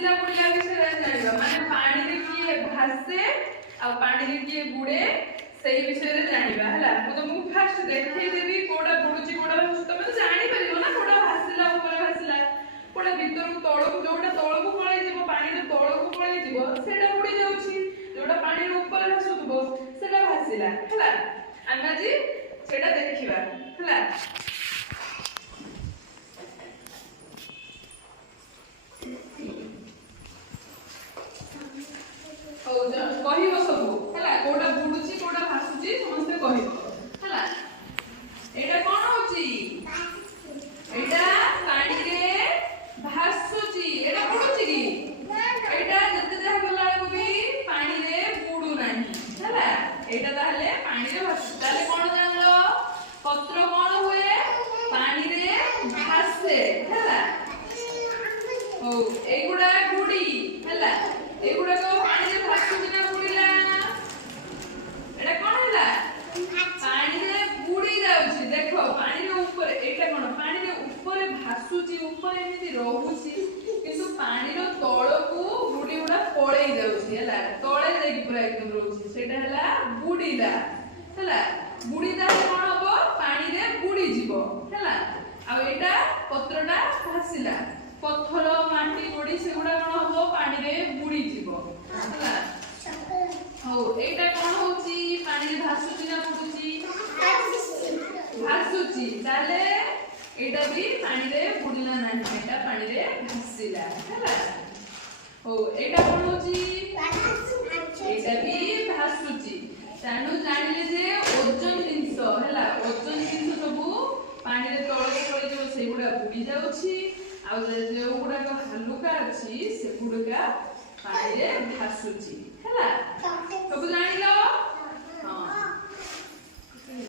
भासिला बुड़िला विषय जानिबा माने पानी रे किए भासे आ पानी रे किए बुड़े सेही विषय रे जानिबा हला मु फास्ट देखै देबी कोडा बुडुची कोडा भासु तमे जानि परिबो ना कोडा भासिला ऊपर भासिला कोडा भीतर तळक जोडा तळक पळै जिवो पानी रे तळक पळै जिवो सेडा बुडी जाउची जोडा पानी रे ऊपर भासुतबो सेडा भासिला हला अन्नाजी सेडा देखिबा हला कहिबो सब हला कोडा बुडुची कोडा भासुची समस्त कहिबो हला एटा कोन होची एटा पानी रे भासुची एटा बुडुची की एटा जते देह गला को भी पानी रे बुडू नाही हला एटा ताले पानी रे भासु ताले कोन जानलो पत्र कोन हुए पानी रे भासे हला ओ एगुडा बुडी हला एगुडा को पानी रे भासुची ना बुडीला एटा कोन हला पानी रे बुडी जाउची देखो पानी रे ऊपर एटा कोन पानी रे ऊपर भासुची ऊपर एमिति रहूची किंतु पानी रो तळकू बुडी उडा पळै जाउची हला तळे जाई पूरा एकदम रहूची सेटा हला बुडीला हला बुडीदा कोन हबो पानी रे बुडी जीवो हला आ एटा पत्रटा भासिला पत्थर माटी गोडी सेगुडा कोन हबो पानी रे बुडी जीवो हला हो एटा कोन होची पानी रे भासुची ना बुडुची भासुची ताले एटा भी पानी रे बुडीला नाही एटा पानी रे भासिला हला हो एटा कोन होची एटा भी भासुची तानु जानिले जे ओजन जिंस हला ओजन जिंस सबु पानी रे तळे तळे जो सेगुडा बुडी जाउची आ जो गुडा हलुका अछि से गुडा पानी रे भासुची हला